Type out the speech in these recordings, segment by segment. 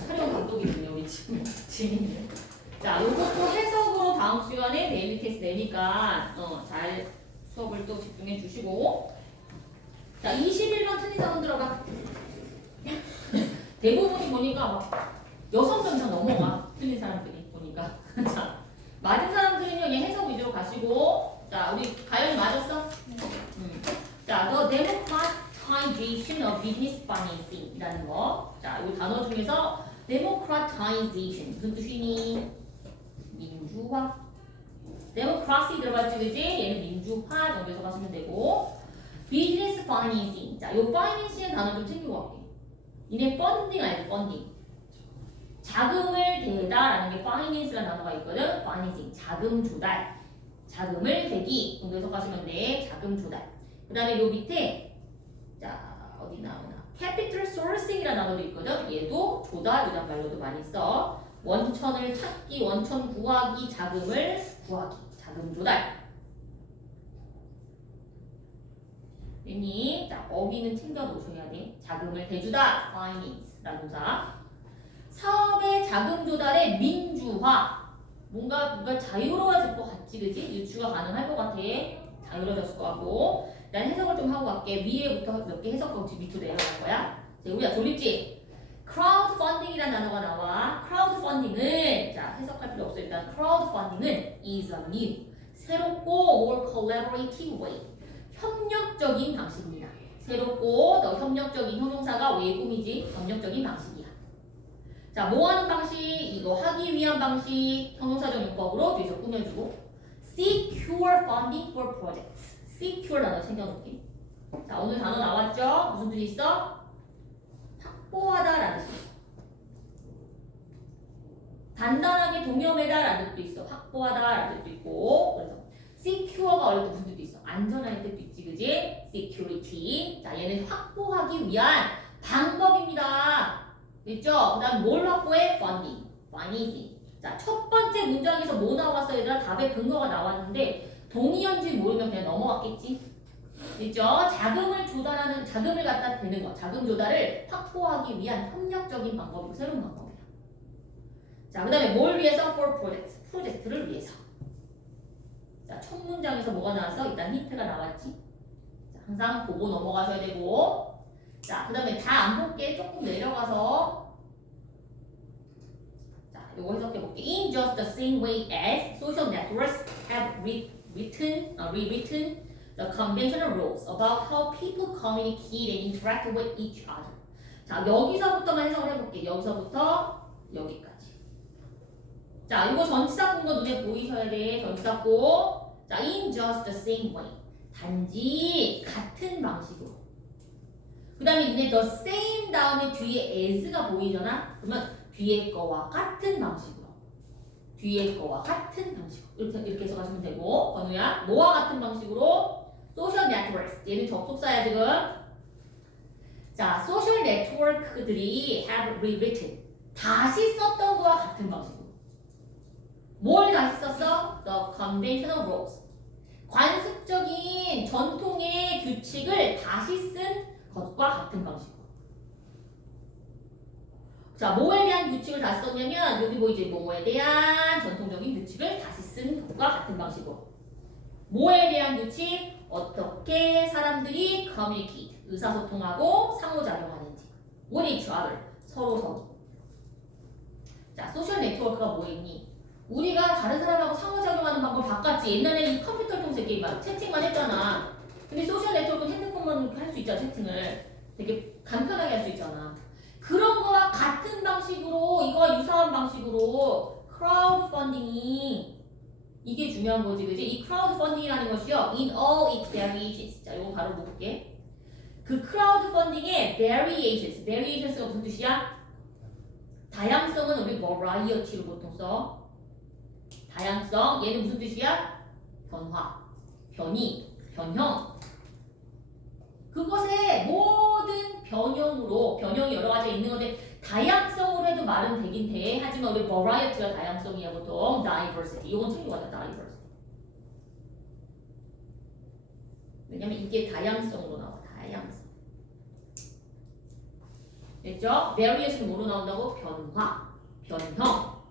촬영 감독이군요, 우리 지금 지민이. 자, 요것도 해석으로 다음 시간에 데일리 테스트 내니까 잘 수업을 또 집중해 주시고. 자, 21번 틀린 사람 들어가. 대부분이 보니까 막 6점 이상 넘어가. 틀린 사람들이 보니까. 자, 맞은 사람들은요, 그냥 해석 위주로 가시고. 자, 우리 가연이 맞았어? 자, the democratization of business financing 이라는 거. 자, 이 단어 중에서 democratization 무슨 뜻이니? 민주화. democracy 들어갔지, 그지? 얘는 민주화 정도에서 가시면 되고. business financing. 자, 이 financing 단어 좀 챙기고 갈게. 이네 펀딩 알지? 펀딩. 자금을 대다라는 게 finance라는 단어가 있거든. financing. 자금 조달. 자금을 대기 정도에서 가시면 돼. 자금 조달. 그 다음에 요 밑에 자 어디 나오나 capital sourcing이라는 단어도 있거든. 얘도 조달이란 말로도 많이 써. 원천을 찾기, 원천 구하기, 자금을 구하기, 자금 조달. 됐니? 자, 어휘는 챙겨 놓으셔야 돼. 자금을 대주다, finance라는 동사. 사업의 자금 조달의 민주화. 뭔가 자유로워질 것 같지, 그지? 유추가 가능할 것 같아. 자유로워졌을 것 같고. 난 해석을 좀 하고 갈게. 위에부터 몇 개 해석하고 밑으로 내려갈 거야. 자, 우리가 돌립지? crowdfunding이라는 단어가 나와. crowdfunding은 자 해석할 필요 없어. 일단 crowdfunding은 is a new 새롭고 more collaborative way 협력적인 방식입니다. 새롭고 더 협력적인 형용사가 외국이지 협력적인 방식이야. 자, 뭐 하는 방식? 이거 하기 위한 방식 형용사적 용법으로 뒤에서 꾸며주고 secure funding for projects. secure 단어 챙겨놓기. 자, 오늘 단어 나왔죠? 무슨 뜻이 있어? 확보하다라는 뜻이 있어. 단단하게 동여매다라는 뜻도 있어. 확보하다라는 뜻도 있고. 그래서 secure가 원래 무슨 뜻도 있어? 안전한 뜻도 있지, 그지? security. 자, 얘는 확보하기 위한 방법입니다. 됐죠? 그 다음 뭘 확보해? funding. financing. 자, 첫 번째 문장에서 뭐 나왔어? 얘들아 답의 근거가 나왔는데 동의어인지 모르면 그냥 넘어갔겠지? 됐죠? 자금을 조달하는, 자금을 갖다 대는 거. 자금 조달을 확보하기 위한 협력적인 방법이고 새로운 방법이야. 자, 그 다음에 뭘 위해서? for projects. 프로젝트를 위해서. 자, 첫 문장에서 뭐가 나왔어? 일단 힌트가 나왔지? 자, 항상 보고 넘어가셔야 되고. 자, 그 다음에 다 안 볼게. 조금 내려가서. 자, 요거 해석해볼게. In just the same way as social networks have rewritten the conventional rules about how people communicate and interact with each other. 자, 여기서부터만 해석을 해볼게. 여기서부터 여기까지. 자, 이거 전치사구가 눈에 보이셔야 돼. 전치사구. 자, in just the same way. 단지 같은 방식으로. 그 다음에 이제 the same 다음에 뒤에 as가 보이잖아? 그러면 뒤에 거와 같은 방식으로. 뒤에 거와 같은 방식으로. 이렇게 해서 가시면 되고. 건우야, 뭐와 같은 방식으로? social networks. 얘는 접속사야, 지금. 자, social network들이 have rewritten. 다시 썼던 거와 같은 방식으로. 뭘 다시 썼어? The conventional rules. 관습적인 전통의 규칙을 다시 쓴 것과 같은 방식으로. 자, 뭐에 대한 규칙을 다시 썼냐면 여기 보이지? 뭐에 대한 전통적인 규칙을 다시 쓴 것과 같은 방식으로. 뭐에 대한 규칙? 어떻게 사람들이 communicate, 의사소통하고 상호작용하는지. with each other, 서로. 자, 소셜 네트워크가 뭐였니? 우리가 다른 사람하고 상호작용하는 방법 바꿨지. 옛날에 이 컴퓨터 통해서 게임만 채팅만 했잖아. 근데 소셜 네트워크는 핸드폰만 할 수 있잖아, 채팅을. 되게 간편하게 할 수 있잖아. 그런 거와 같은 방식으로, 이거와 유사한 방식으로 크라우드 펀딩이 이게 중요한 거지, 그지? 이 크라우드 펀딩이라는 것이요, in all its variations. 자, 이거 바로 볼게. 그 크라우드 펀딩의 variations가 무슨 뜻이야? 다양성은 우리 variety로 보통 써. 다양성, 얘는 무슨 뜻이야? 변화, 변이, 변형. 그것의 모든 변형이 여러 가지가 있는 건데 다양성으로 해도 말은 되긴 돼. 하지만 우리 variety가 다양성이야 보통. diversity. 이건 챙기고 가자. diversity. 왜냐면 이게 다양성으로 나와. 다양성. 됐죠? variation은 뭐로 나온다고? 변화, 변형.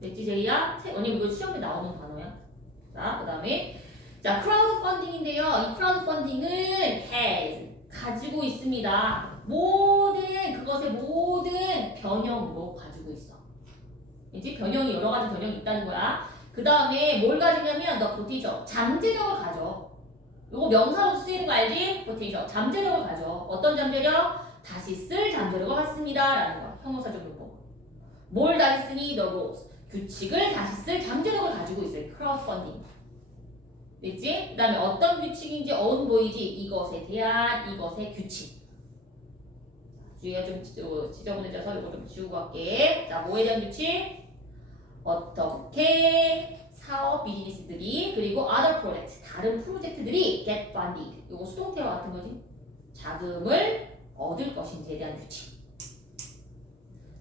됐지 제이야? 언니 이거 시험에 나오는 단어야. 자, 그 다음에 자, 크라우드 펀딩인데요. 이 크라우드 펀딩은 has 가지고 있습니다. 그것의 모든 변형으로 가지고 있어. 이제 변형이 여러 가지 변형이 있다는 거야. 그 다음에 뭘 가지냐면 the potential 잠재력을 가져. 요거 명사로 쓰이는 거 알지? potential 잠재력을 가져. 어떤 잠재력? 다시 쓸 잠재력을 갖습니다. 라는 거야. 형용사적 용법. 뭘 다시 쓰니? the rules 규칙을 다시 쓸 잠재력을 가지고 있어요. 크라우드 펀딩. 됐지? 그 다음에 어떤 규칙인지 어운 보이지? 이것에 대한 이것의 규칙. 주의가 좀 지저분해져서 이거 좀 지우고 갈게. 자, 뭐에 대한 규칙? 어떻게 사업 비즈니스들이 그리고 other projects 다른 프로젝트들이 get funded 이거 수동태와 같은 거지. 자금을 얻을 것인지에 대한 규칙.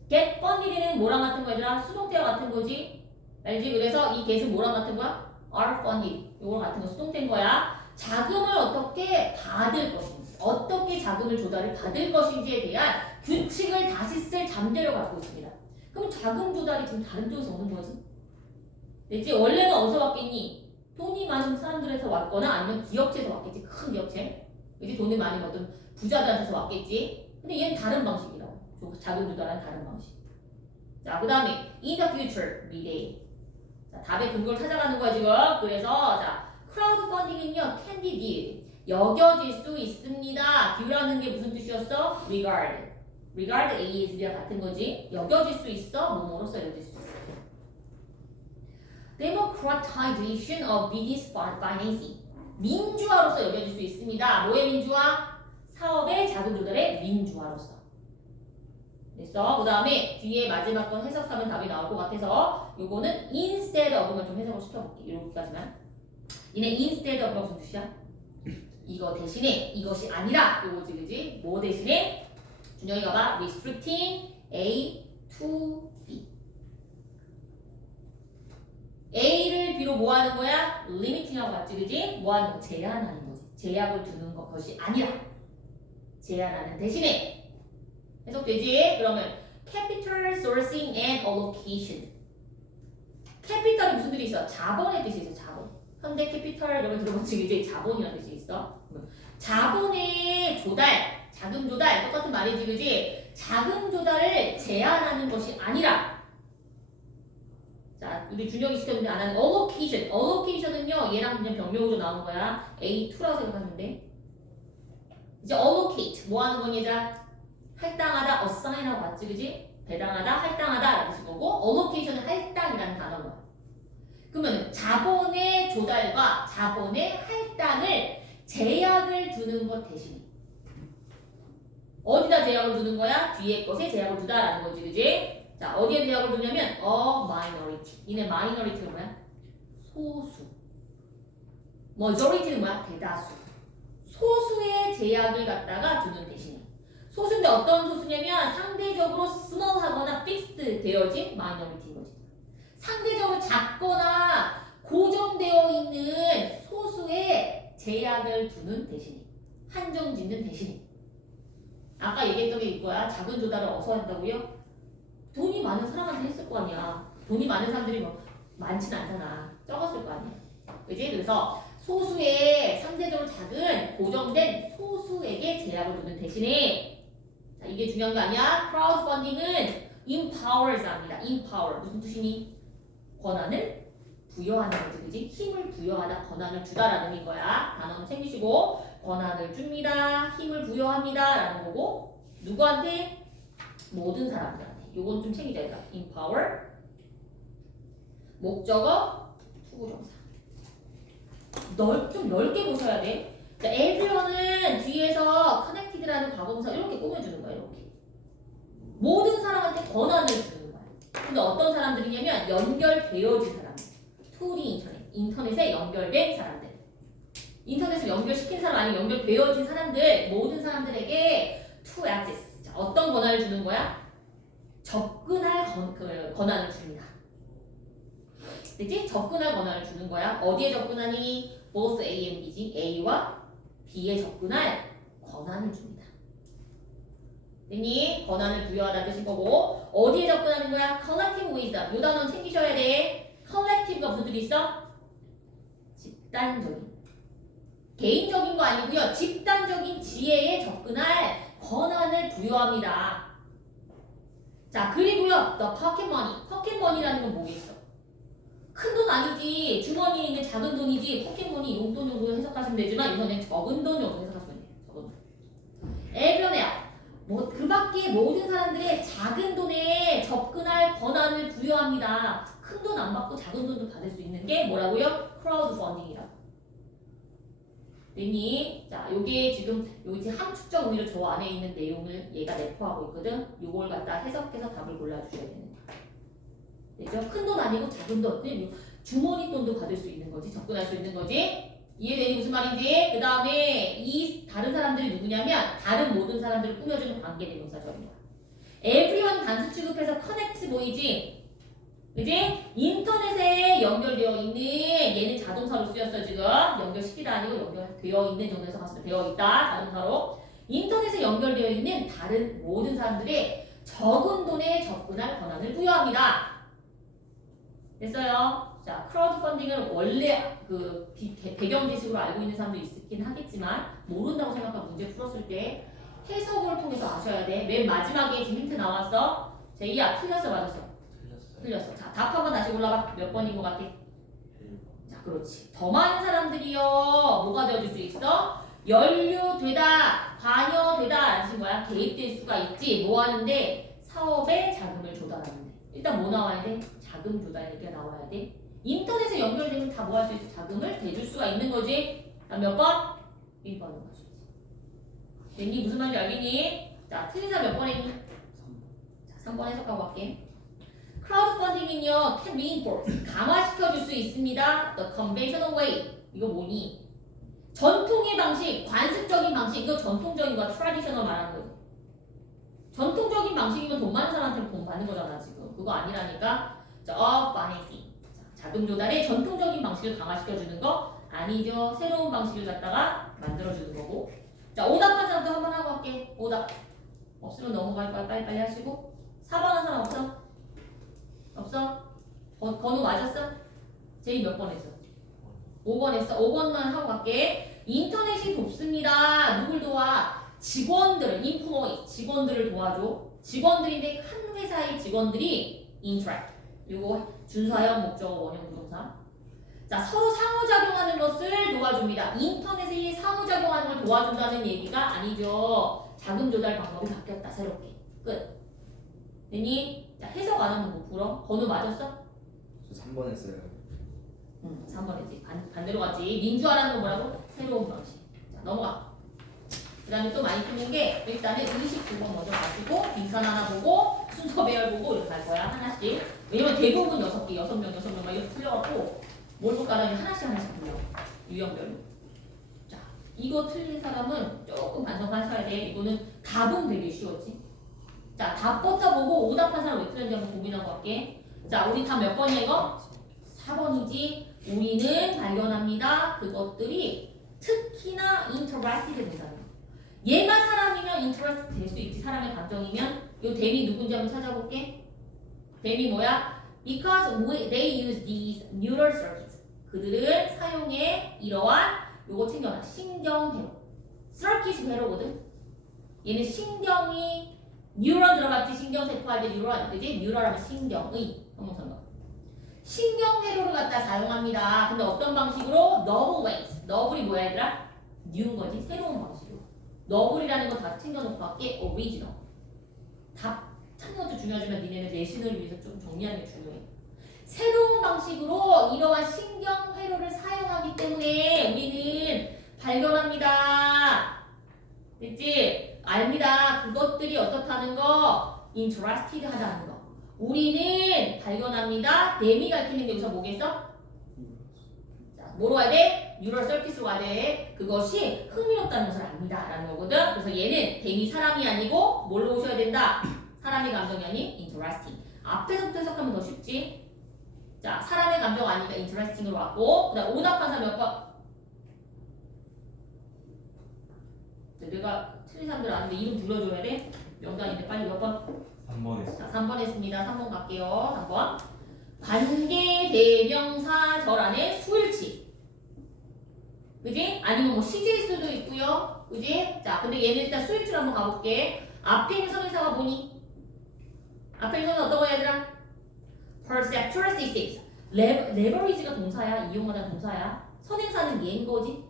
get funded는 뭐랑 같은 거야 얘들아? 수동태와 같은 거지. 알지? 그래서 이 get은 뭐랑 같은 거야? are funded 이거 같은 거 수동태인 거야. 자금을 어떻게 받을 것인지 어떻게 자금을 조달을 받을 것인지에 대한 규칙을 다시 쓸 잠재력을 갖고 있습니다. 그럼 자금 조달이 지금 다른 쪽에서 오는 거지. 됐지? 원래는 어디서 왔겠니? 돈이 많은 사람들에서 왔거나 아니면 기업체에서 왔겠지. 큰 기업체. 그지? 돈이 많은 어떤 부자들한테서 왔겠지. 근데 얘는 다른 방식이라고. 자금 조달은 다른 방식. 자, 그 다음에 in the future, 미래. 자, 답의 근거를 찾아가는 거야 지금. 그래서 자, 크라우드 펀딩은요, can be viewed. 여겨질 수 있습니다. view라는 게 무슨 뜻이었어? regard. regard A is B와 같은 거지. 여겨질 수 있어. 뭐뭐로써 여겨질 수 있어. democratization of business financing. 민주화로서 여겨질 수 있습니다. 뭐의 민주화? 사업의 자금 조달의 민주화로서. 됐어? 그 다음에 뒤에 마지막 건 해석하면 답이 나올 것 같아서 요거는 instead of만 좀 해석을 시켜볼게. 이렇게까지만. 얘네 instead of가 무슨 뜻이야? 이거 대신에 이것이 아니라 요거지 그지? 뭐 대신에? 준영이가 봐. restricting A to B. A를 B로 뭐 하는 거야? limiting하고 같지 그지? 뭐 하는 거? 제한하는 거지. 제약을 두는 것이 아니라 제한하는 대신에 해석되지? 그러면 capital sourcing and allocation. 캐피탈이 무슨 뜻이 있어? 자본의 뜻이 있어. 자본. 현대 캐피탈 이런 거 들어봤지 그지? 자본이라는 뜻이 있어. 자본의 조달, 자금 조달 똑같은 말이지 그지? 자금 조달을 제한하는 것이 아니라 자, 우리 준영이 시켰는데 안 하는 allocation. allocation은요, 얘랑 그냥 병명으로 나오는 거야. A2라고 생각하시면 돼. 이제 allocate. 뭐 하는 거니, 얘들아? 할당하다, assign하고 같지, 그지? 배당하다, 할당하다 라는 뜻인 거고, allocation은 할당이라는 단어인 그러면 자본의 조달과 자본의 할당을 제약을 두는 것 대신에 어디다 제약을 두는 거야? 뒤에 것에 제약을 두다라는 거지, 그지? 자, 어디에 제약을 두냐면 a minority. 이네 minority가 뭐야? 소수. majority는 뭐야? 대다수. 소수의 제약을 갖다가 두는 대신에. 소수인데 어떤 소수냐면 상대적으로 small하거나 fixed 되어진 minority인 거지. 상대적으로 작거나 고정되어 있는 소수의 제약을 두는 대신에. 한정 짓는 대신에. 아까 얘기했던 게 이거야. 자금 조달을 어디서 한다고요? 돈이 많은 사람한테 했을 거 아니야. 돈이 많은 사람들이 뭐 많진 않잖아. 적었을 거 아니야. 그지? 그래서 소수의 상대적으로 작은 고정된 소수에게 제약을 두는 대신에 자, 이게 중요한 거 아니야? 크라우드 펀딩은 empowers 합니다. empower. 무슨 뜻이니? 권한을 부여하는 거지. 그지? 힘을 부여하다, 권한을 주다라는 의미인 거야. 단어는 챙기시고 권한을 줍니다. 힘을 부여합니다. 라는 거고 누구한테? 모든 사람들한테. 요건 좀 챙기자 얘들아. empower 목적어 투구정사 좀 넓게 보셔야 돼. 자, everyone은 뒤에서 connected라는 과거분사 이렇게 꾸며주는 거야. 이렇게 모든 사람한테 권한을 주는 거야. 근데 어떤 사람들이냐면 연결되어진 사람들. to의 인터넷에 연결된 사람들. 인터넷을 연결시킨 사람 아니면 연결되어진 사람들 모든 사람들에게 to access. 자, 어떤 권한을 주는 거야? 접근할 권한을 줍니다. 됐지? 접근할 권한을 주는 거야. 어디에 접근하니? both A and B지. A와 B에 접근할 권한을 줍니다. 됐니? 권한을 부여하다 뜻인 거고 어디에 접근하는 거야? collective wisdom. 요 단어는 챙기셔야 돼. collective가 무슨 뜻이 있어? 집단적인. 개인적인 거 아니고요. 집단적인 지혜에 접근할 권한을 부여합니다. 자, 그리고요. the pocket money. pocket money라는 건 뭐겠어? 큰 돈 아니지. 주머니에 있는 작은 돈이지. 포켓 머니 용돈용으로 해석하시면 되지만 이거는 적은 돈용으로 해석하시면 돼요. 적은 돈. everyone 뭐 그밖에 모든 사람들의 작은 돈에 접근할 권한을 부여합니다. 큰 돈 안 받고 작은 돈도 받을 수 있는 게 뭐라고요? 크라우드 펀딩이라고. 됐니? 자, 요게 지금 요지 함축적 의미로 저 안에 있는 내용을 얘가 내포하고 있거든. 요걸 갖다 해석해서 답을 골라주셔야 됩니다. 됐죠? 큰 돈 아니고 작은 돈. 그냥 주머니 돈도 받을 수 있는 거지. 접근할 수 있는 거지. 이해되니 무슨 말인지? 그 다음에 이 다른 사람들이 누구냐면 다른 모든 사람들을 꾸며주는 관계대명사적인 거야. everyone 단수 취급해서 connect 보이지? 그지? 인터넷에 연결되어 있는 얘는 자동사로 쓰였어 지금. 연결시키다 아니고 연결되어 있는 정도에서 봤을 때 되어 있다. 자동사로. 인터넷에 연결되어 있는 다른 모든 사람들의 적은 돈에 접근할 권한을 부여합니다. 됐어요? 자, 크라우드 펀딩을 원래 그 배경 지식으로 알고 있는 사람도 있긴 하겠지만 모른다고 생각하고 문제 풀었을 때 해석을 통해서 아셔야 돼. 맨 마지막에 지금 힌트 나왔어. 제이야, 틀렸어, 맞았어? 틀렸어. 자, 답 한번 다시 올라가. 몇 번인 것 같아? 자, 그렇지. 더 많은 사람들이요. 뭐가 되어줄 수 있어? 연루되다, 관여되다 라는 거야. 개입될 수가 있지. 뭐 하는데? 사업에 자금을 조달하는데. 일단 뭐 나와야 돼? 자금 조달 얘기가 나와야 돼. 인터넷에 연결되면 다 뭐 할 수 있어? 자금을 대줄 수가 있는 거지. 몇 번? 1번인 거지. 됐니? 무슨 말인지 알겠니? 자, 틀린 사람 몇 번 했니? 3번. 자, 3번 해석하고 갈게. 크라우드 펀딩은요, can reinforce, 강화시켜줄 수 있습니다. The conventional way. 이거 뭐니? 전통의 방식, 관습적인 방식. 이거 전통적인 거야. traditional 말하는 거지. 전통적인 방식이면 돈 많은 사람한테 돈 받는 거잖아, 지금. 그거 아니라니까. 자, of financing. 자금 조달의 전통적인 방식을 강화시켜주는 거 아니죠. 새로운 방식을 갖다가 만들어주는 거고. 자, 오답한 사람도 한번 하고 갈게. 오답. 없으면 넘어갈 거야. 빨리빨리 하시고. 4번 한 사람 없어? 없어? 번호 맞았어? 제이 몇 번 했어? 5번 했어. 5번만 하고 갈게. 인터넷이 돕습니다. 누굴 도와? 직원들, 인플로이, 직원들을 도와줘. 직원들인데 큰 회사의 직원들이 interact. 요거 준사형 목적어 원형 부동사. 자, 서로 상호작용하는 것을 도와줍니다. 인터넷이 상호작용하는 걸 도와준다는 얘기가 아니죠. 자금 조달 방법이 바뀌었다. 새롭게. 끝. 됐니? 자, 해석 안 하면 못 풀어? 번호 맞았어? 저 3번 했어요. 3번 했지. 반대로 갔지. 민주화라는 건 뭐라고? 새로운 방식. 자, 넘어가. 그 다음에 또 많이 틀린 게 일단은 의식 두 번 먼저 가지고 빈칸 하나 보고 순서 배열 보고 이렇게 갈 거야. 하나씩. 왜냐면 대부분 6개, 6명, 6명 막 이렇게 틀려갖고 뭘 볼까라니 하나씩 틀려. 유형별로. 자, 이거 틀린 사람은 조금 반성하셔야 돼. 이거는 답은 되게 쉬웠지. 자, 답부터 보고 오답한 사람 왜 틀렸는지 한번 고민하고 갈게. 자, 우리 답 몇 번이야 이거? 4번이지. 우리는 발견합니다. 그것들이 특히나 interested 된다는 거. 얘가 사람이면 interest 될 수 있지. 사람의 감정이면. 요 댐이 누군지 한번 찾아볼게. 댐이 뭐야? Because they use these neural circuits. 그들은 사용해 이러한 요거 챙겨놔. 신경회로. circuit 회로거든. 얘는 신경이 뉴런 들어갔지. 신경세포할 때 뉴런. 그지? 뉴럴하면 신경의 형용사가. 신경회로를 갖다 사용합니다. 근데 어떤 방식으로? novel ways. novel이 뭐야 얘들아? 뉴인 거지. 새로운 방식으로. novel이라는 거 다 챙겨놓고 갈게. original. 답 찾는 것도 중요하지만 니네는 내신을 위해서 좀 정리하는 게 중요해. 새로운 방식으로 이러한 신경회로를 사용하기 때문에 우리는 발견합니다. 됐지? 압니다. 그것들이 어떻다는 거? interested 하다는 거. 우리는 발견합니다. 댐이 가르치는 게 여기서 뭐겠어? 자, 뭐로 가야 돼? 뉴럴 서킷으로 가야 돼. 그것이 흥미롭다는 것을 압니다. 라는 거거든. 그래서 얘는 댐이 사람이 아니고 뭘로 오셔야 된다? 사람의 감정이 아닌 interesting. 앞에서부터 해석하면 더 쉽지. 자, 사람의 감정 아니니까 interesting으로 왔고, 그 다음 오답한 사람 몇 번? 내가 틀린 사람들 아는데 이름 불러줘야 돼. 명단인데 빨리 몇 번? 3번 했어. 자, 3번 했습니다. 3번 갈게요. 3번. 관계 대명사절 안에 수일치. 그지? 아니면 뭐 시제일 수도 있고요. 그지? 자, 근데 얘는 일단 수일치로 한번 가볼게. 앞에 있는 선행사가 뭐니? 앞에 있는 선행사 어떤 거야, 얘들아? perceptual leverage가 동사야. 이용하다 동사야. 선행사는 얘인 거지.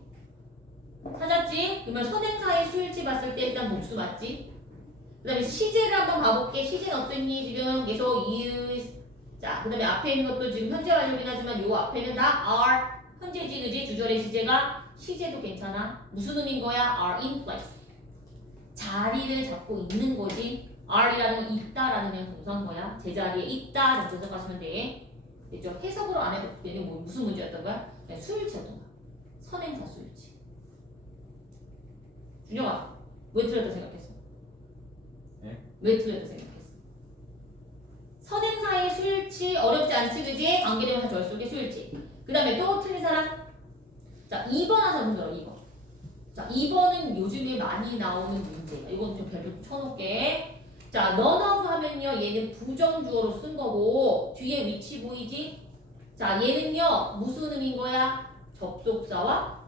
찾았지? 그러면 선행사의 수일치 봤을 때 일단 복수 맞지? 그 다음에 시제를 한번 가볼게. 시제는 어땠니? 지금 계속 use. 자, 그 다음에 앞에 있는 것도 지금 현재 완료긴 하지만 요 앞에는 다 are. 현재지, 그지? 주절의 시제가. 시제도 괜찮아. 무슨 의미인 거야? are in place. 자리를 잡고 있는 거지. are이라는 건 있다라는 그냥 동사인 거야. 제자리에 있다 정도 생각하시면 돼. 됐죠? 해석으로 안 해도 얘는 뭐 무슨 문제였던 거야? 그냥 수일치였던 거야. 선행사 수일치. 준영아, 왜 틀렸다 생각했어? 네? 왜 틀렸다 생각했어? 선행사의 수일치 어렵지 않지, 그지? 관계대명사 절 속의 수일치. 그 다음에 또 틀린 사람? 자, 2번 하자 들어 2번. 자, 2번은 요즘에 많이 나오는 문제야. 이건 좀 별표 쳐놓을게. 자, none of 하면요, 얘는 부정주어로 쓴 거고 뒤에 위치 보이지? 자, 얘는요, 무슨 의미인 거야? 접속사와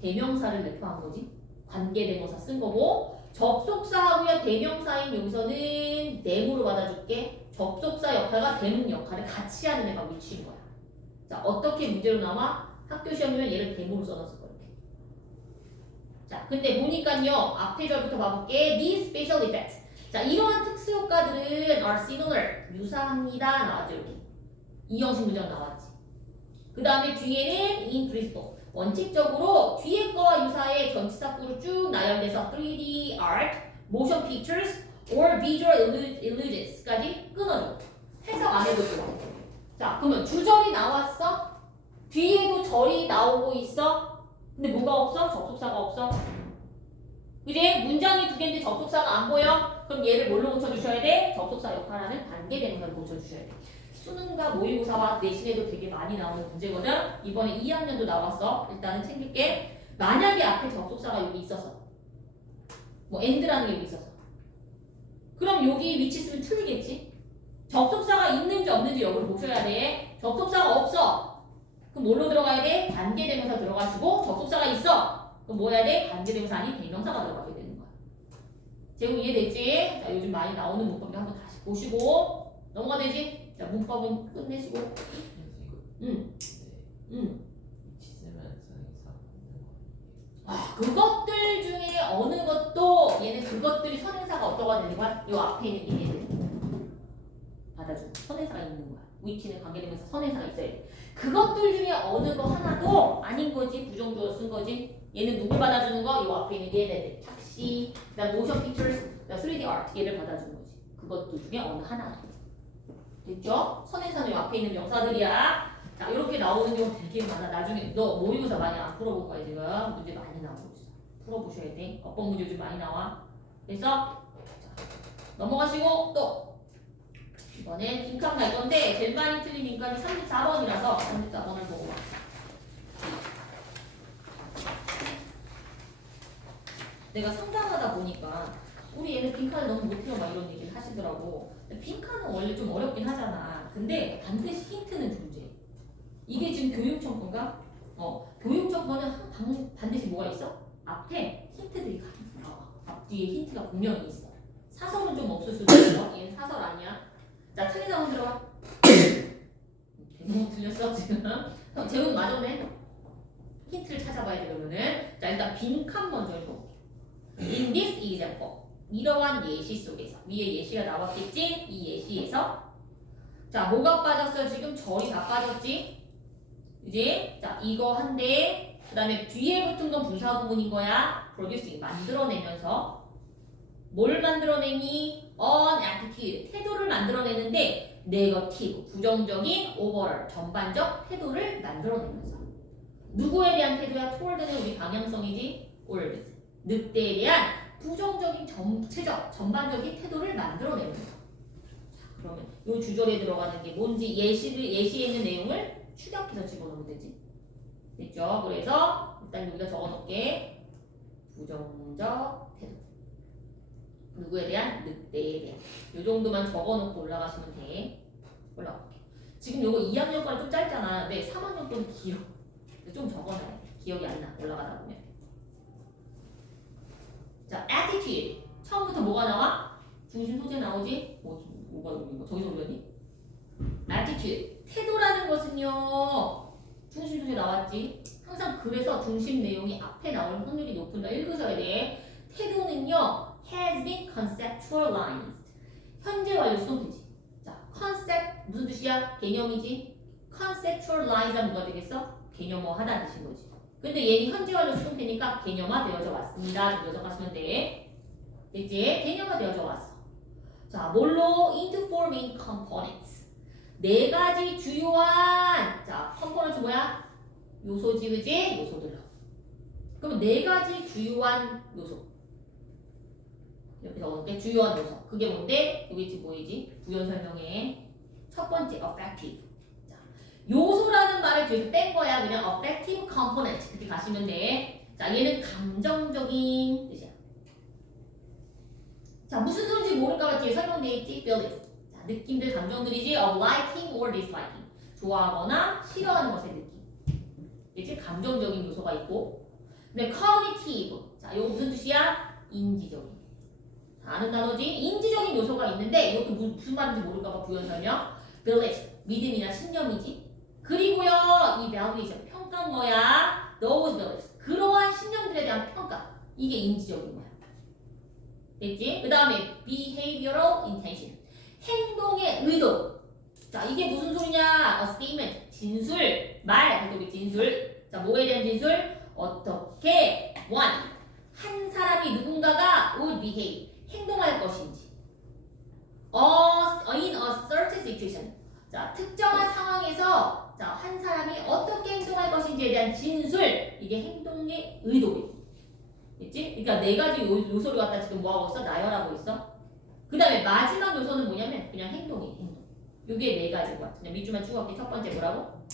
대명사를 내포한 거지. 관계대명사 쓴 거고 접속사하고요 대명사인 여기서는 네모로 받아줄게. 접속사 역할과 대문 역할을 같이 하는 애가 위치인 거야. 자, 어떻게 문제로 나와? 학교 시험이면 얘를 대모로 써놨을 거야. 이렇게. 자, 근데 보니까요 앞에 절부터 봐볼게. These special effects. 자, 이러한 특수효과들은 are similar. 유사합니다. 나왔죠 이렇게. 이 형식 문제가 나왔지. 그 다음에 뒤에는 in principle. 원칙적으로 뒤에 거와 유사의 전치사구로 쭉 나열돼서 3D art, motion pictures, or visual illusions까지 끊어줘. 해석 안 해도 좋아. 자, 그러면 주절이 나왔어? 뒤에도 절이 나오고 있어? 근데 뭐가 없어? 접속사가 없어? 그지? 문장이 두 개인데 접속사가 안 보여? 그럼 얘를 뭘로 고쳐주셔야 돼? 접속사 역할하는 관계대명사로 고쳐주셔야 돼. 수능과 모의고사와 내신에도 되게 많이 나오는 문제거든. 이번에 2학년도 나왔어. 일단은 챙길게. 만약에 앞에 접속사가 여기 있었어. 뭐 and라는 게 여기 있었어. 그럼 여기 위치 쓰면 틀리겠지? 접속사가 있는지 없는지 여기를 보셔야 돼. 접속사가 없어. 그럼 뭘로 들어가야 돼? 관계대명사 들어가시고 접속사가 있어. 그럼 뭐 해야 돼? 관계대명사 아닌 대명사가 들어가게 되는 거야. 제공 이해됐지? 자, 요즘 많이 나오는 문법들 한번 다시 보시고 넘어가 되지? 자, 문법은 끝내시고. 그것들 중에 어느 것도 얘는 그것들이 선행사가 어떠가 되는 거야? 요 앞에 있는 얘네들 받아주고 선행사가 있는 거야. 위치는 관계되면서 선행사가 있어야 돼. 그것들 중에 어느 거 하나도 아닌 거지. 부정주어 쓴 거지. 얘는 누굴 받아주는 거? 요 앞에 있는 얘네들. 착시, 그다음 motion pictures, 그다음 3D art 얘를 받아주는 거지. 그것들 중에 어느 하나. 됐죠? 선행사는 요 앞에 있는 명사들이야. 자, 이렇게 나오는 경우 되게 많아. 나중에 너 모의고사 많이 안 풀어볼 거야 지금. 문제 많이 나오고 있어. 풀어보셔야 돼. 어법 문제 좀 많이 나와. 그래서 자, 넘어가시고 또 이번엔 빈칸 갈 건데 제일 많이 틀린 빈칸이 34번이라서 34번을 보고 와. 내가 상담하다 보니까 우리 얘는 빈칸을 너무 못해요 막 이런 얘기를 하시더라고. 빈칸은 원래 좀 어렵긴 하잖아. 근데 반드시 힌트는 존재해. 이게 지금 교육청구인가? 교육청구는 반드시 뭐가 있어? 앞에 힌트들이 나와. 앞뒤에 힌트가 분명히 있어. 사설은 좀 없을 수도 있어. 얘는 사설 아니야. 자, 틀린 사람 들어가. 대부분 틀렸어 지금. 제목 맞았네. 힌트를 찾아봐야 되려면은 자 일단 빈칸 먼저 읽어볼게. In this example. 이러한 예시 속에서 위에 예시가 나왔겠지? 이 예시에서 자 뭐가 빠졌어? 지금 절이 다 빠졌지? 그지? 자 이거 한대 그 다음에 뒤에 붙은 건 분사 부분인 거야. producing 만들어내면서 뭘 만들어내니? an attitude 태도를 만들어내는데 negative 부정적인 overall 전반적 태도를 만들어내면서 누구에 대한 태도야? toward는 우리 방향성이지? towards 늑대에 대한 부정적인 전체적 전반적인 태도를 만들어내면서 자 그러면 이 주절에 들어가는 게 뭔지 예시에 있는 내용을 축약해서 집어넣으면 되지. 됐죠? 그래서 일단 여기다 적어놓을게. 부정적 태도. 누구에 대한? 늑대에 대한. 요 정도만 적어놓고 올라가시면 돼. 올라갈게. 지금 요거 2학년 거는 좀 짧잖아. 근데 3학년 거는 길어. 좀 적어놔야 돼. 기억이 안 나. 올라가다 보면. 자, attitude. 처음부터 뭐가 나와? 중심 소재 나오지? 뭐가 나오는 거? 저기서 올렸니? attitude. 태도라는 것은요. 중심 소재 나왔지? 항상 그래서 중심 내용이 앞에 나올 확률이 높은다. 읽으셔야 돼. 태도는요. has been conceptualized. 현재 완료 수동태지. 자, concept 무슨 뜻이야? 개념이지. conceptualize는 뭐가 되겠어? 개념화하다는 뜻인 거지. 근데 얘는 현재 완료 수동태니까 개념화 되어져 왔습니다. 좀 넣어가시면 돼. 됐지? 개념화 되어져 왔어. 자, 뭘로? into four main components. 네 가지 주요한 자, components 뭐야? 요소지, 그지? 요소들로. 그럼 네 가지 주요한 요소. 이렇게 적었는데 주요한 요소. 그게 뭔데? 여기 지금 뭐이지? 부연 설명에 첫 번째 affective. 자, 요소라는 말을 뒤에서 뺀 거야. 그냥 affective component 이렇게 가시면 돼. 자, 얘는 감정적인 뜻이야. 자, 무슨 소리인지 모를까봐 뒤에 설명되어 있지? feelings. 자, 느낌들, 감정들이지. of liking or disliking. 좋아하거나 싫어하는 것의 느낌. 이제 감정적인 요소가 있고. 근데 cognitive. 자, 이거 무슨 뜻이야? 인지적인. 아는 단어지? 인지적인 요소가 있는데 이것도 무슨 말인지 모를까봐 부연 설명. belief, 믿음이나 신념이지. 그리고요, evaluation, 평가인 거야. those beliefs, 그러한 신념들에 대한 평가. 이게 인지적인 거야. 됐지? 그 다음에 behavioral intention, 행동의 의도. 자, 이게 무슨 소리냐? a statement, 진술, 말, 그리고 진술. 자, 뭐에 대한 진술? 어떻게, one, 한 사람이 누군가가 would behave, 행동할 것인지. in a certain situation. 자, 특정한 상황에서 자, 한 사람이 어떻게 행동할 것인지에 대한 진술. 이게 행동의 의도겠지. 됐지? 그러니까 네 가지 요소를 갖다 지금 뭐하고 있어? 나열하고 있어. 그 다음에 마지막 요소는 뭐냐면 그냥 행동이에요. 행동. 요게 네 가지인 거야. 그냥 밑줄만 쭉 할게. 첫 번째 뭐라고?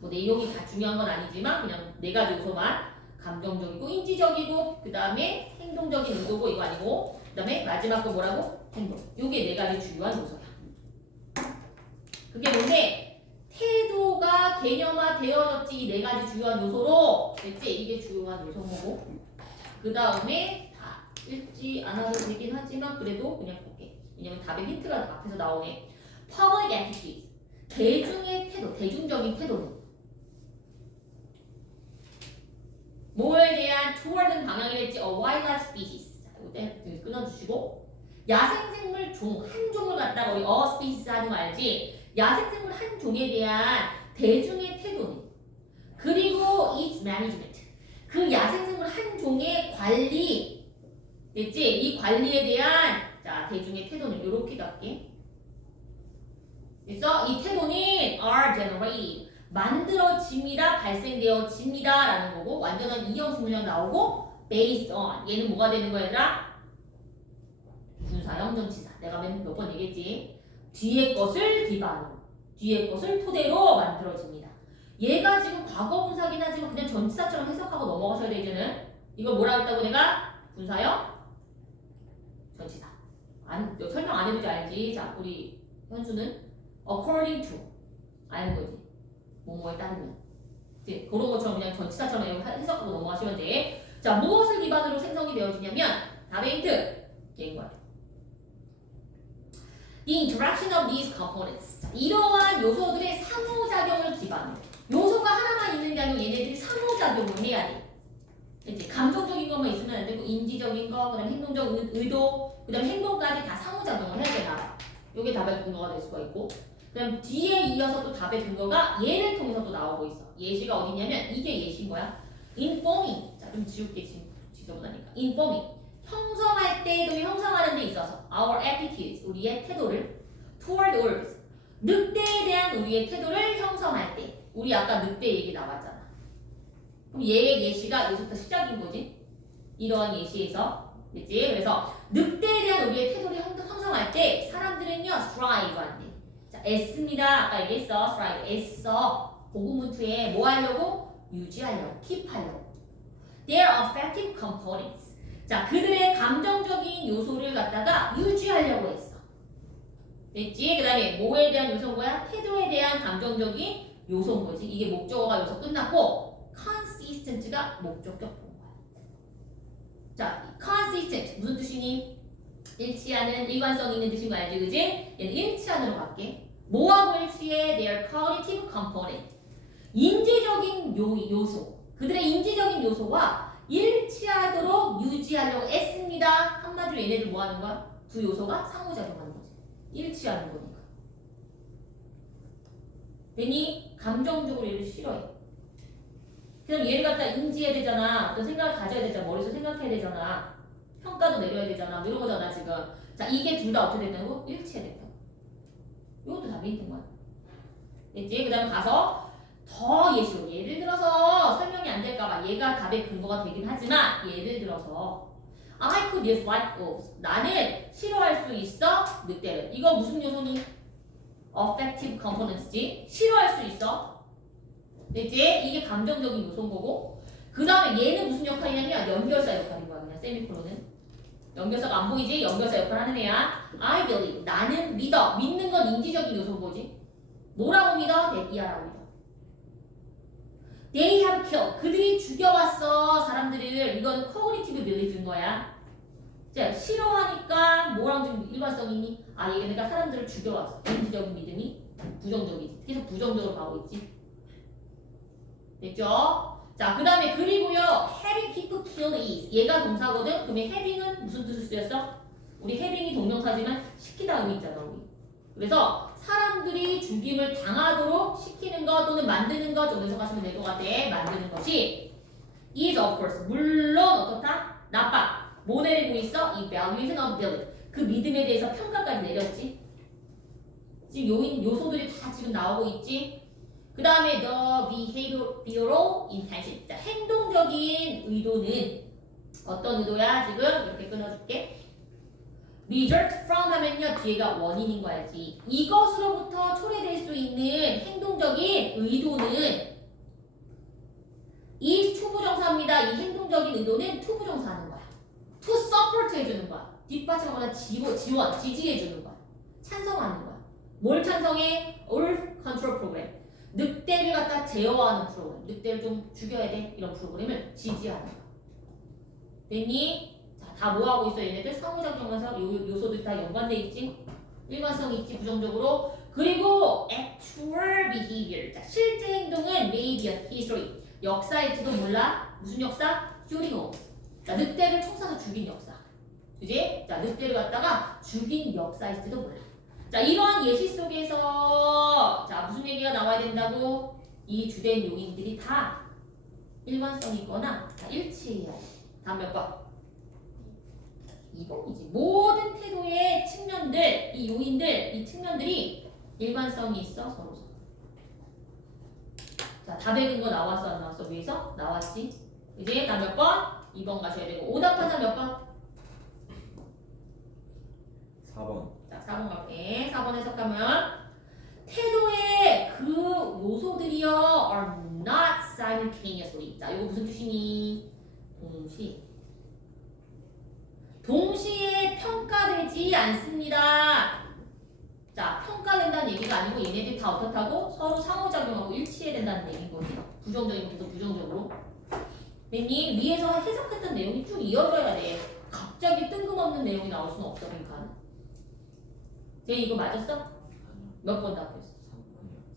뭐 내용이 다 중요한 건 아니지만 그냥 네 가지 요소만. 감정적이고 인지적이고 그 다음에 행동적인 의도고 이거 아니고 그 다음에 마지막 거 뭐라고? 행동. 요게 네 가지 주요한 요소야. 그게 뭔데? 태도가 개념화 되어졌지. 이 네 가지 주요한 요소로. 됐지? 이게 주요한 요소고 그 다음에 다 읽지 않아도 되긴 하지만 그래도 그냥 볼게. 왜냐면 답에 힌트가 앞에서 나오네. Public attitude. 대중의 태도, 대중적인 태도는 뭐에 대한 toward는 방향이랬지. A wildlife species. 자, 이때 끊어주시고 야생생물 종, 한 종을 갖다가 우리 a species 하는 거 알지? 야생생물 한 종에 대한 대중의 태도는 그리고 its management. 그 야생생물 한 종의 관리. 됐지? 이 관리에 대한 자 대중의 태도는 이렇게 갈게. 그래서 이 태도는 are generated. 만들어집니다. 발생되어집니다. 라는 거고 완전한 이형식 문장 나오고 based on. 얘는 뭐가 되는 거야 얘들아? 분사형 전치사. 내가 몇 번 얘기했지? 뒤에 것을 기반으로 뒤에 것을 토대로 만들어집니다. 얘가 지금 과거 분사긴 하지만 그냥 전치사처럼 해석하고 넘어가셔야 돼 이제는. 이걸 뭐라 했다고 내가? 분사형 전치사. 설명 안 해도 알지? 자 우리 현수는 according to 아는 거지. 뭐뭐에 따르면. 이제 그런 것처럼 그냥 전치사처럼 해석하고 넘어가시면 돼. 자, 무엇을 기반으로 생성이 되어지냐면 답의 힌트. 얘인 거야. The interaction of these components. 자, 이러한 요소들의 상호작용을 기반으로. 요소가 하나만 있는 게 아니고 얘네들이 상호작용을 해야 돼. 그치? 감정적인 것만 있으면 안 되고 인지적인 거, 그다음에 행동적 의도, 그다음에 행동까지 다 상호작용을 해야 돼. 다. 요게 답의 근거가 될 수가 있고. 그럼 뒤에 이어서 또 답의 근거가 얘를 통해서 또 나오고 있어. 예시가 어디냐면 이게 예시인 거야. informing. 자, 좀 지울게 지저분하니까. informing. 형성할 때도 형성하는 데 있어서 our attitudes. 우리의 태도를 toward others. 늑대에 대한 우리의 태도를 형성할 때. 우리 아까 늑대 얘기 나왔잖아. 그럼 얘의 예시가 여기서부터 시작인 거지. 이러한 예시에서. 됐지? 그래서 늑대에 대한 우리의 태도를 형성할 때 사람들은요 strive 한대. 자, 애씁니다. 아까 얘기했어. strive. 애써. 고군분투에 뭐 하려고? 유지하려고. keep 하려고. their affective components. 자, 그들의 감정적인 요소를 갖다가 유지하려고 했어. 됐지? 그 다음에 뭐에 대한 요소인 거야? 태도에 대한 감정적인 요소인 거지. 이게 목적어가 요소 끝났고 consistent가 목적격 본 거야. 자, consistent 무슨 뜻이니? 일치하는, 일관성 있는 뜻인 거 알지? 그지? 얘는 일치하는으로 갈게. 뭐하고 일치해? Their cognitive component. 인지적인 요소. 그들의 인지적인 요소와 일치하도록 유지하려고 애씁니다. 한마디로 얘네들 뭐 하는 거야? 두 요소가 상호작용하는 거지. 일치하는 거니까. 괜히 감정적으로 얘를 싫어해. 그럼 얘를 갖다 인지해야 되잖아. 어떤 생각을 가져야 되잖아. 머릿속에 생각해야 되잖아. 평가도 내려야 되잖아. 뭐 이런 거잖아 지금. 자, 이게 둘 다 어떻게 된다고? 일치해야 된다고. 이것도 답이 있는 거야. 됐지? 그 다음에 가서 더 예시로 예를 들어서 설명이 안 될까봐 얘가 답의 근거가 되긴 하지만 예를 들어서 I could dislike wolves. 나는 싫어할 수 있어 늑대를. 이거 무슨 요소니? affective components지. 싫어할 수 있어. 됐지? 이게 감정적인 요소인 거고 그 다음에 얘는 무슨 역할이냐면 연결사 역할인 거야. 그냥 세미콜론은 연결사가 안 보이지? 연결사 역할을 하는 애야. I believe. 나는 믿어. 믿는 건 인지적인 요소인 거지. 뭐라고 믿어? 대기하라고 믿어. They have killed. 그들이 죽여왔어 사람들을. 이거는 cognitive belief인 거야. 자, 싫어하니까 뭐랑 좀 일관성 있니? 아, 얘가 내가 사람들을 죽여왔어. 인지적인 믿음이 부정적이지. 계속 부정적으로 가고 있지. 됐죠? 자, 그 다음에 그리고요. having people killed is. 얘가 동사거든. 그러면 having은 무슨 뜻을 쓰였어? 우리 having이 동명사지만 시키다 의미 있잖아 우리. 그래서 사람들이 죽임을 당하도록 시키는 것 또는 만드는 것 좀 해석하시면 될 것 같아. 만드는 것이 is of course. 물론 어떻다? 나빠. 뭐 내리고 있어? evaluation of belief. 그 믿음에 대해서 평가까지 내렸지. 지금 요소들이 다 지금 나오고 있지. 그 다음에 the behavioral intention. 자, 행동적인 의도는 어떤 의도야? 지금 이렇게 끊어줄게. result from 하면요 뒤에가 원인인 거 알지? 이것으로부터 초래될 수 있는 행동적인 의도는 이 투부정사입니다. 이 행동적인 의도는 투부정사 하는 거야. to support 해주는 거야. 뒷받침하거나 지원, 지지해주는 거야. 찬성하는 거야. 뭘 찬성해? Wolf Control Program. 늑대를 갖다 제어하는 프로그램. 늑대를 좀 죽여야 돼. 이런 프로그램을 지지하는 거야. 됐니? 다 뭐하고 있어 얘네들? 상호작용하면서 요소들이 다 연관돼 있지? 일관성 있지 부정적으로. 그리고 actual behavior. 자, 실제 행동은 maybe a history. 역사일지도 몰라. 무슨 역사? shooting of. 자, 늑대를 총 쏴서 죽인 역사. 그지? 자, 늑대를 갖다가 죽인 역사일지도 몰라. 자, 이러한 예시 속에서 자, 무슨 얘기가 나와야 된다고? 이 주된 요인들이 다 일관성 있거나 다 일치해야 돼. 다음 몇 번? 2번이지. 모든 태도의 측면들, 이 요인들, 이 측면들이 일관성이 있어 서로. 자, 답의 근거 나왔어 안 나왔어? 위에서 나왔지. 이제 다음 몇 번? 2번 가셔야 되고 오답하자 몇 번? 4번. 자, 4번 갈게. 4번 해석하면 태도의 그 요소들이요 are not simultaneously. 자, 이거 무슨 뜻이니? 동시에 평가되지 않습니다. 자, 평가된다는 얘기가 아니고 얘네들이 다 어떻다고? 서로 상호작용하고 일치해야 된다는 얘기인 거지. 부정적이면 계속 부정적으로. 됐니? 위에서 해석했던 내용이 쭉 이어져야 돼. 갑자기 뜬금없는 내용이 나올 수는 없어. 그러니까. 쟤 이거 맞았어? 몇 번 답했어?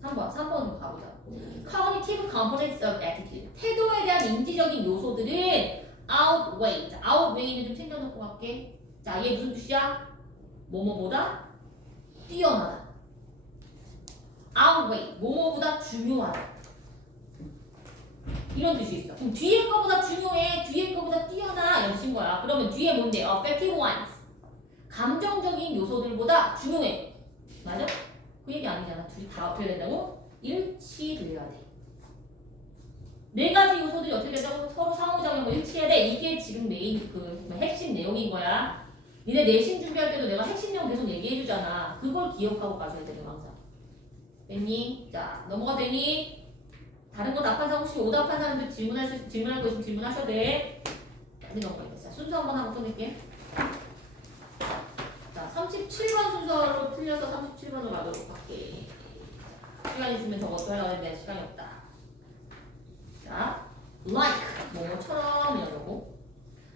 3번. 3번으로 가보자. Cognitive components of attitude. 태도에 대한 인지적인 요소들은 outweigh. 자, outweigh는 좀 챙겨놓고 갈게. 자, 얘 무슨 뜻이야? 뭐뭐보다 뛰어나다. outweigh. 뭐뭐보다 중요하다. 이런 뜻이 있어. 그럼 뒤에 거보다 중요해. 뒤에 거보다 뛰어나. 여신 거야. 그러면 뒤에 뭔데? affective ones. 감정적인 요소들보다 중요해. 맞아? 그 얘기 아니잖아. 둘이 다 어떻게 된다고? 일치돼야 돼. 네 가지 요소들이 어떻게 된다고? 서로 상호작용으로 일치해야 돼. 이게 지금 메인 그 핵심 내용인 거야. 니네 내신 준비할 때도 내가 핵심 내용 계속 얘기해주잖아. 그걸 기억하고 가셔야 돼. 항상. 됐니? 자, 넘어가 되니? 다른 거 답한 사람 혹시 오답한 사람들 질문할 거 있으면 질문하셔도 돼. 다른 거 있어. 순서 한번 하고 끝낼게. 자, 37번 순서로 틀려서 37번으로 가도록 할게. 시간 있으면 저것도 해야 되는데 시간이 없다. 자, like 뭐처럼 이러고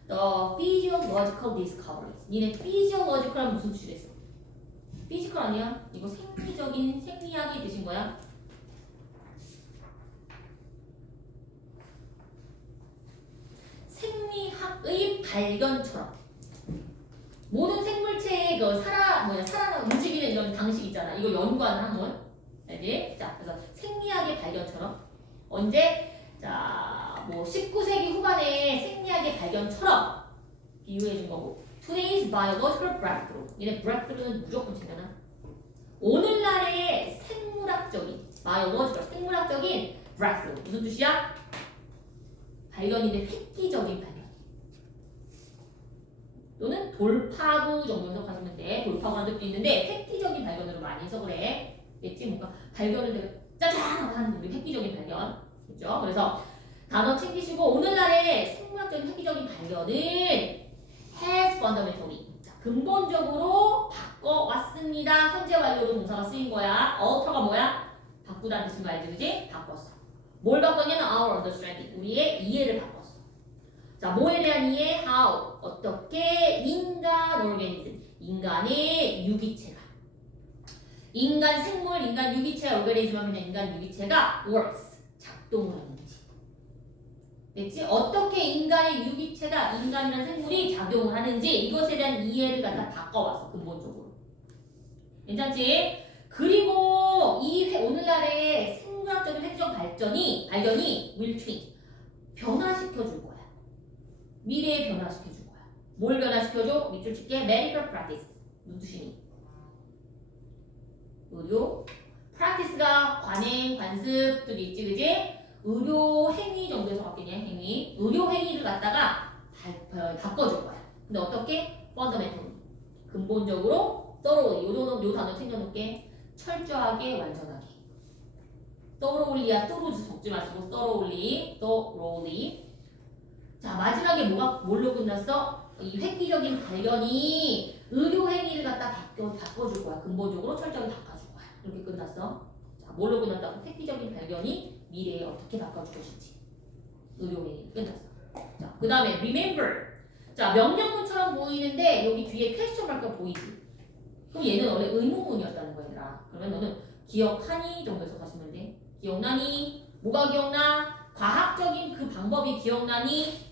the physiological discoveries. 니네 physiological은 무슨 뜻이랬어? physical 아니야? 이거 생리적인 생리학이 뜻인 거야? 생리학의 발견처럼 모든 생물체의 그 살아 움직이는 이런 방식 있잖아. 이거 연구하는 학문. 알지? 자, 그래서 생리학의 발견처럼 언제? 자, 뭐 19세기 후반에 생리학의 발견처럼 비유해 준 거고. Today's biological breakthrough. 얘네 breakthrough는 무조건 챙겨놔. 오늘날의 생물학적인 biological 생물학적인 breakthrough 무슨 뜻이야? 발견인데 획기적인 발견. 또는 돌파구 정도 해석하시면 돼. 돌파구라는 뜻도 있는데 획기적인 발견으로 많이 해석을 해. 됐지? 뭔가 발견을 내가 짜잔 하는 우리 획기적인 발견. 그죠? 그래서 단어 챙기시고 오늘날의 생물학적인 획기적인 발견은 has fundamentally. 자, 근본적으로 바꿔왔습니다. 현재 완료로 동사가 쓰인 거야. alter가 뭐야? 바꾸다는 뜻인 거 알지? 그지? 바꿨어. 뭘 바꿨냐면 our understanding. 우리의 이해를 바꿨어. 자, 뭐에 대한 이해? how. 어떻게 인간 organism. 인간의 유기체가. 인간 생물, 인간 유기체, organism 하면 인간 유기체가 works. 작동을 하는지. 됐지? 어떻게 인간의 유기체가 인간이라는 생물이 작용을 하는지 이것에 대한 이해를 갖다 바꿔왔어. 근본적으로. 괜찮지? 그리고 오늘날의 생물학적인 획기적 발견이 will change. 변화시켜줄 거야. 미래에 변화시켜줄 거야. 뭘 변화시켜줘? 밑줄 칠게. medical practice. 무슨 뜻이니? 의료 practice가 관행, 관습 또 있지, 그지? 의료 행위 정도에서 바뀌네. 행위. 의료 행위를 갖다가 바꿔줄 거야. 근데 어떻게? fundamental. 근본적으로 thoroughly. 요 단어 챙겨놓을게. 철저하게, 완전하게. thoroughly야. thorough 적지 마시고 thoroughly. 자, 마지막에 뭘로 끝났어? 이 획기적인 발견이 의료 행위를 갖다 바꿔줄 거야. 근본적으로 철저하게 바꿔줄 거야. 이렇게 끝났어. 자, 뭘로 끝났다고? 획기적인 발견이 미래에 어떻게 바꿔줄 것인지. 의료 행위 끝났어. 자, 그 다음에 remember. 자, 명령문처럼 보이는데 여기 뒤에 퀘스천 마크가 보이지? 그럼 얘는 원래 의문문이었다는 거야, 얘들아. 그러면 너는 기억하니 정도에서 가시면 돼. 기억나니? 뭐가 기억나? 과학적인 그 방법이 기억나니?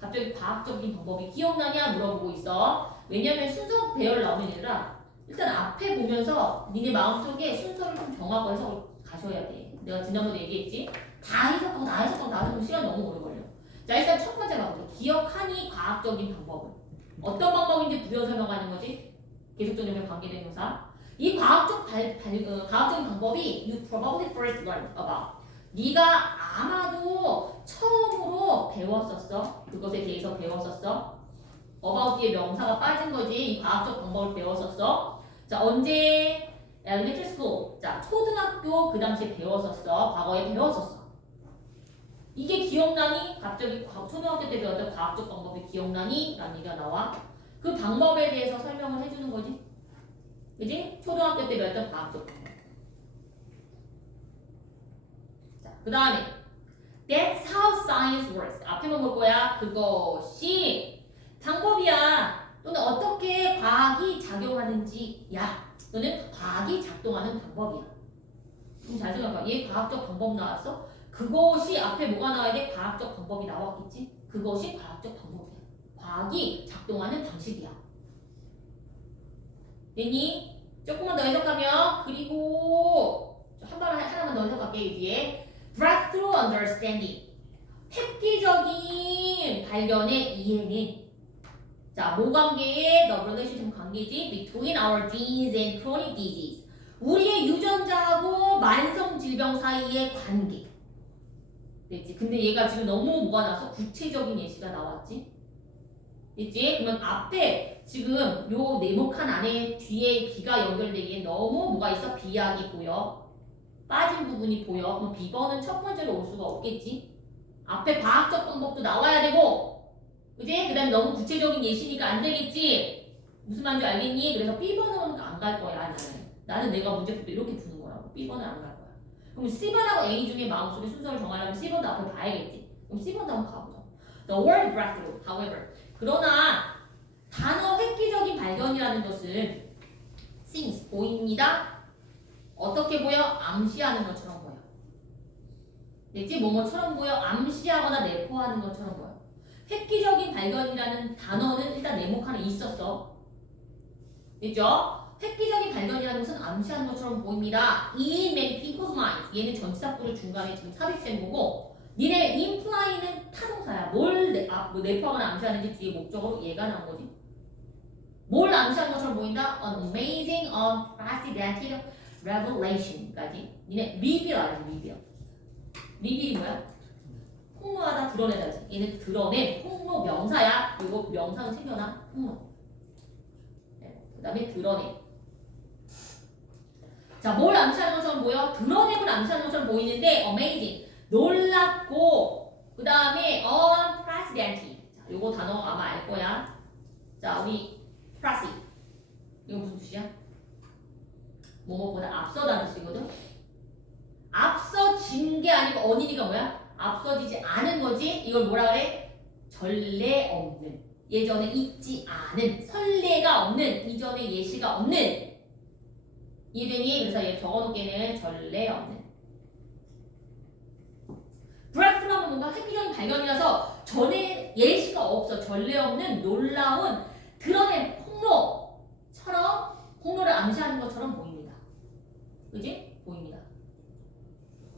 갑자기 과학적인 방법이 기억나냐 물어보고 있어. 왜냐면 순서 배열 나오는 얘들아 일단 앞에 보면서 니네 마음속에 순서를 좀 정하고 해석을 가셔야 돼. 내가 지난번에 얘기했지? 다 해석하고 나서면 시간 너무 오래 걸려. 자, 일단 첫 번째 방법. 기억하니 과학적인 방법은 어떤 방법인지 부여 설명하는 거지? 계속적인 관계된 명사. 이 과학적인 방법이 you probably first learned about. 네가 아마도 처음으로 배웠었어. 그것에 대해서 배웠었어. about 뒤에 명사가 빠진 거지. 이 과학적 방법을 배웠었어. 자, 언제? elementary school. 자, 초등학교 그 당시에 배웠었어. 과거에 배웠었어. 이게 기억나니? 갑자기 초등학교 때 배웠던 과학적 방법이 기억나니? 라는 얘기가 나와. 그 방법에 대해서 설명을 해주는 거지. 그지? 초등학교 때 배웠던 과학적 방법. 자, 그 다음에 That's how science works. 앞에만 볼 거야. 그것이 방법이야. 또는 어떻게 과학이 작용하는지야. 또는 과학이 작동하는 방법이야. 그럼 잘 생각해봐. 얘 과학적 방법 나왔어? 그것이 앞에 뭐가 나와야 돼? 과학적 방법이 나왔겠지? 그것이 과학적 방법이야. 과학이 작동하는 방식이야. 됐니? 조금만 더 해석하면 그리고 하나만 더 해석할게. 여기에 breakthrough understanding. 획기적인 발견의 이해는 자, 모 관계의 the relationship 관계지 between our genes and chronic disease. 우리의 유전자하고 만성 질병 사이의 관계. 됐지? 근데 얘가 지금 너무 뭐가 나서 구체적인 예시가 나왔지? 됐지? 그러면 앞에 지금 요 네모칸 안에 뒤에 비가 연결되기에 너무 뭐가 있어? 비약이 보여. 빠진 부분이 보여. 그럼 B번은 첫 번째로 올 수가 없겠지. 앞에 과학적 방법도 나와야 되고, 그지? 그 다음에 너무 구체적인 예시니까 안 되겠지. 무슨 말인지 알겠니? 그래서 B번은 안 갈 거야, 나는. 나는 내가 문제풀도 이렇게 푸는 거라고. B번은 안 갈 거야. 그럼 C번하고 A 중에 마음속에 순서를 정하려면 C번도 앞에 봐야겠지. 그럼 C번도 한번 가보자. The word breakthrough, however. 그러나 단어 획기적인 발견이라는 것은 seems, 보입니다. 어떻게 보여? 암시하는 것처럼 보여. 됐지? 뭐뭐처럼 보여? 암시하거나 내포하는 것처럼 보여. 획기적인 발견이라는 단어는 일단 네모칸 안에 있었어. 됐죠? 획기적인 발견이라는 것은 암시하는 것처럼 보입니다. In many people's minds. 얘는 전치사구를 중간에 지금 삽입된 거고, 니네 imply는 타동사야. 뭘 내포하거나 암시하는지 뒤에 목적으로 얘가 나온 거지. 뭘 암시하는 것처럼 보인다? An amazing, unprecedented revelation까지. 니네 reveal 알지? reveal. reveal이 뭐야? 폭로하다, 드러내다지. 얘는 드러낸 폭로 명사야. 그리고 명사는 챙겨놔. 폭로. 그 다음에 드러내. 자, 뭘 암시하는 것처럼 보여? 드러냄을 암시하는 것처럼 보이는데 amazing, 놀랍고, 그 다음에 unprecedented. 자, 요거 단어 아마 알 거야. 자, 우리 프라시. 이거 무슨 뜻이야? 뭐뭐보다 앞서다는 뜻이거든. 앞서진 게 아니고 어린이가 뭐야? 앞서지지 않은 거지. 이걸 뭐라 그래? 전례 없는. 예전에 있지 않은. 선례가 없는. 이전에 예시가 없는. 이해되니? 그래서 얘 적어놓기에는 전례 없는. 브레이크스루는 뭔가 획기적인 발견이라서 전에 예시가 없어. 전례 없는 놀라운 드러낸 폭로처럼 폭로를 암시하는 것처럼 보입니다. 그지? 보입니다.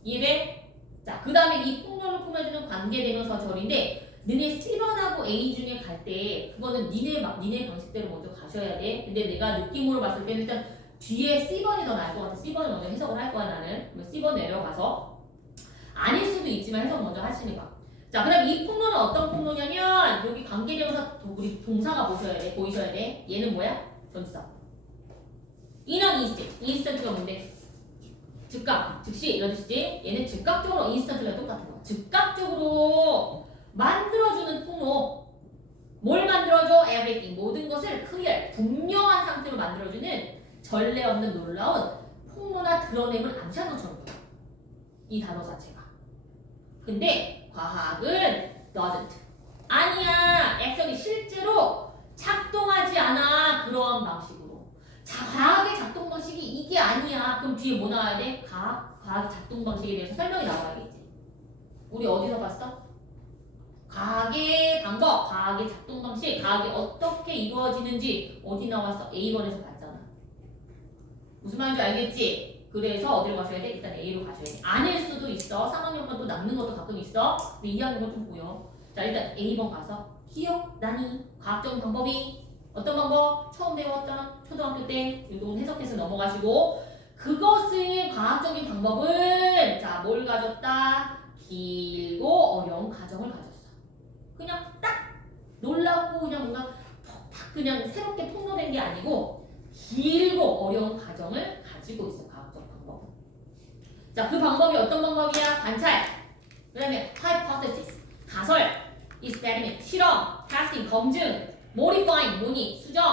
이해돼? 자, 그 다음에 이 폭로를 꾸며주는 관계대명사절인데 너네 C번하고 A 중에 갈 때 그거는 니네 방식대로 먼저 가셔야 돼. 근데 내가 느낌으로 봤을 때는 일단 뒤에 C번이 더 나을 것 같아. C번을 먼저 해석을 할 거야 나는. 그럼 C번 내려가서 아닐 수도 있지만 해석 먼저 하시니까. 자, 그 다음 이 폭로는 어떤 폭로냐면 여기 관계대명사 우리 동사가 보이셔야 돼. 얘는 뭐야? 전치사. In an instant. instant가 뭔데? 즉각, 즉시 이런 뜻이지. 얘는 즉각적으로 instant가 똑같은 거야. 즉각적으로 만들어주는 폭로. 뭘 만들어줘? everything. 모든 것을 clear, 분명한 상태로 만들어주는 전례 없는 놀라운 폭로나 드러냄을 암시하는 것처럼 보여. 이 단어 자체가. 근데 과학은 doesn't. 아니야. 액션이 실제로 작동하지 않아. 그러한 방식으로. 자, 과학의 작동 방식이 이게 아니야. 그럼 뒤에 뭐 나와야 돼? 과학 작동 방식에 대해서 설명이 나와야겠지. 우리 어디서 봤어? 과학의 방법, 과학의 작동 방식, 과학이 어떻게 이루어지는지 어디 나왔어? A번에서 봤잖아. 무슨 말인지 알겠지? 그래서 어디로 가셔야 돼? 일단 A로 가셔야 돼. 아닐 수도 있어. 3학년간 또 남는 것도 가끔 있어. 근데 2학년은 좀 보여. 자, 일단 A번 가서 기억나니? 과학적인 방법이 어떤 방법? 처음 배웠던 초등학교 때 이거 해석해서 넘어가시고 그것을 과학적인 방법은 자, 뭘 가졌다? 길고 어려운 과정을 가졌어. 그냥 딱 놀랍고 그냥 뭔가 탁 그냥 새롭게 폭로된 게 아니고 길고 어려운 과정을 가지고 있어. 과학적 방법은. 자, 그 방법이 어떤 방법이야? 관찰, 그 다음에 hypothesis, 가설, experiment, 실험, testing, 검증, modifying,模拟, 수정,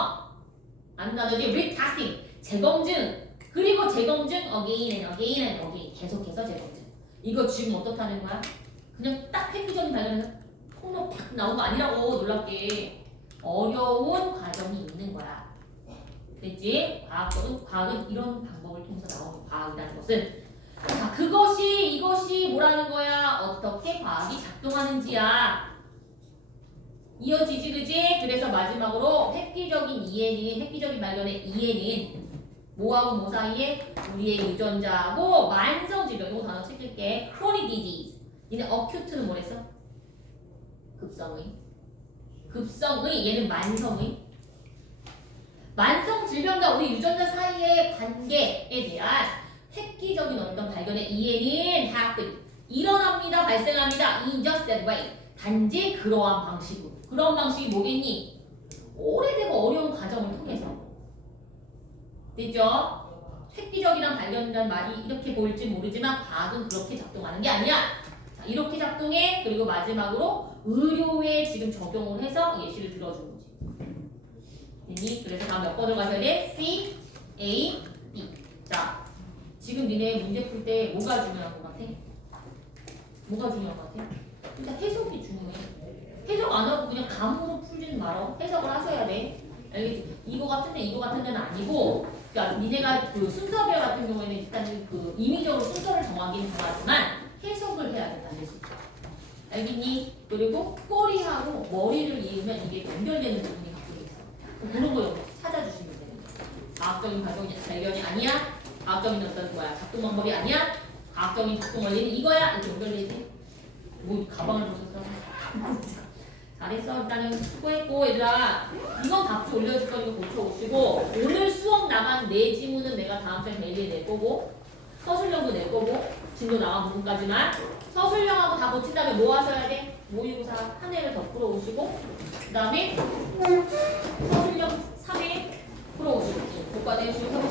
안나더지 retesting, 재검증, 그리고 재검증 again and again and again, 계속해서 재검증. 이거 지금 어떻다는 거야? 그냥 딱 획기적인 발견에서 폭로 팍 나온 거 아니라고. 놀랍게 어려운 과정이 있는 거야. 됐지? 과학은 이런 방법을 통해서 나오는 과학이라는 것은 자, 이것이 뭐라는 거야? 어떻게 과학이 작동하는지야. 이어지지, 그지? 그래서 마지막으로 획기적인 발견의 이해는 뭐하고 뭐 사이에? 우리의 유전자하고 만성질병. 이거 단어 챙길게. chronic disease. 얘는 acute는 뭐랬어? 급성의. 얘는 만성의. 만성질병과 우리 유전자 사이의 관계에 대한 획기적인 어떤 발견의 이해는 happen. 일어납니다. 발생합니다. in just that way. 단지 그러한 방식으로. 그런 방식이 뭐겠니? 오래되고 어려운 과정을 통해서. 됐죠? 획기적이랑 발견이라는 말이 이렇게 보일지 모르지만 과학은 그렇게 작동하는 게 아니야. 자, 이렇게 작동해. 그리고 마지막으로 의료에 지금 적용을 해서 예시를 들어주는 거지. 됐니? 그래서 다음 몇 번을 가셔야 돼? C, A, D. 자, 지금 니네 문제 풀 때 뭐가 중요한 것 같아? 뭐가 중요한 것 같아? 일단 해석이 중요해. 해석 안 하고 그냥 감으로 풀지는 말어. 해석을 하셔야 돼. 알겠지? 이거 같은 데는 아니고, 그러니까 니네가 그 순서별 같은 경우에는 일단 그 임의적으로 순서를 정하긴 정하지만 해석을 해야 된다는 뜻이죠. 알겠니? 그리고 꼬리하고 머리를 이으면 이게 연결되는 부분이 가끔 있어. 그런 거 찾아주시면 돼요. 과학적인 발견이 아니야. 과학적인 어떤 거야. 작동 방법이 아니야. 과학적인 작동 원리는 이거야. 이렇게 연결되지. 뭐 가방을 보셨어? 잘했어. 일단은 수고했고 얘들아. 이건 답지 올려줄 거니까 고쳐오시고 오늘 수업 나간 네 지문은 내가 다음 시간에 메일에 낼 거고 서술형도 낼 거고 진도 나간 부분까지만 서술형하고 다 고친 다음에 뭐 하셔야 돼? 모의고사 한 회를 더 풀어오시고 그 다음에 서술형 3회 풀어오시고 교과내 주셔서